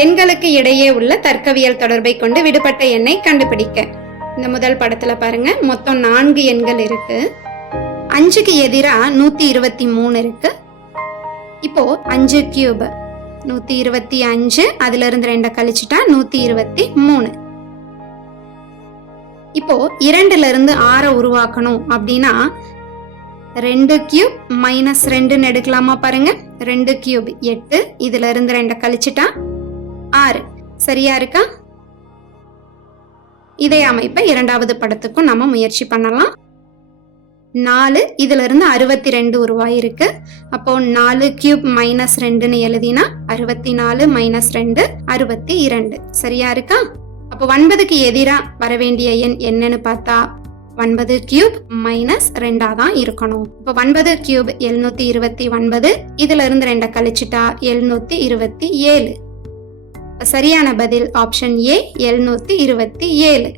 எண்களுக்கு இடையே உள்ள தர்க்கவியல் தொடர்பை கொண்டு விடுபட்ட எண்ணை கண்டுபிடிக்க. இந்த முதல் படத்துல பாருங்க மொத்தம் நான்கு எண்கள் இருக்கு. அஞ்சுக்கு எதிராக நூத்தி இருபத்தி மூணு இருக்கு. இப்போ அஞ்சு கியூப் நூத்தி இருபத்தி அஞ்சு அதுல இருந்து ரெண்டை கழிச்சிட்டா நூத்தி இருபத்தி மூணு. இப்போ இரண்டுல இருந்து ஆறை உருவாக்கணும் அப்படின்னா ரெண்டு கியூப் மைனஸ் ரெண்டுன்னு எடுக்கலாமா பாருங்க. ரெண்டு கியூப் எட்டு இதுல இருந்து ரெண்டை கழிச்சிட்டா ஆறு. சரியா இருக்கா? இதே அமைப்பை இரண்டாவது படத்துக்கும் நம்ம முயற்சி பண்ணலாம். நாலு இதுல இருந்து அறுபத்தி ரெண்டு உருவாயிருக்கு. அப்போ நாலு கியூப் மைனஸ் ரெண்டுன்னு எழுதினா அறுபத்தி நாலு மைனஸ் ரெண்டு அறுபத்தி இரண்டு சரியா இருக்கா? அப்போ ஒன்பதுக்கு எதிரா வர வேண்டிய எண் என்னன்னு பார்த்தா ஒன்பது கியூப் மைனஸ் ரெண்டா தான் இருக்கணும். இப்போ ஒன்பது கியூப் எழுநூத்தி இருபத்தி ஒன்பது இதுல இருந்து ரெண்டை கழிச்சிட்டா எழுநூத்தி இருபத்தி ஏழு. சரியான பதில் ஆப்ஷன் ஏ எழுநூத்தி இருபத்தி ஏழு.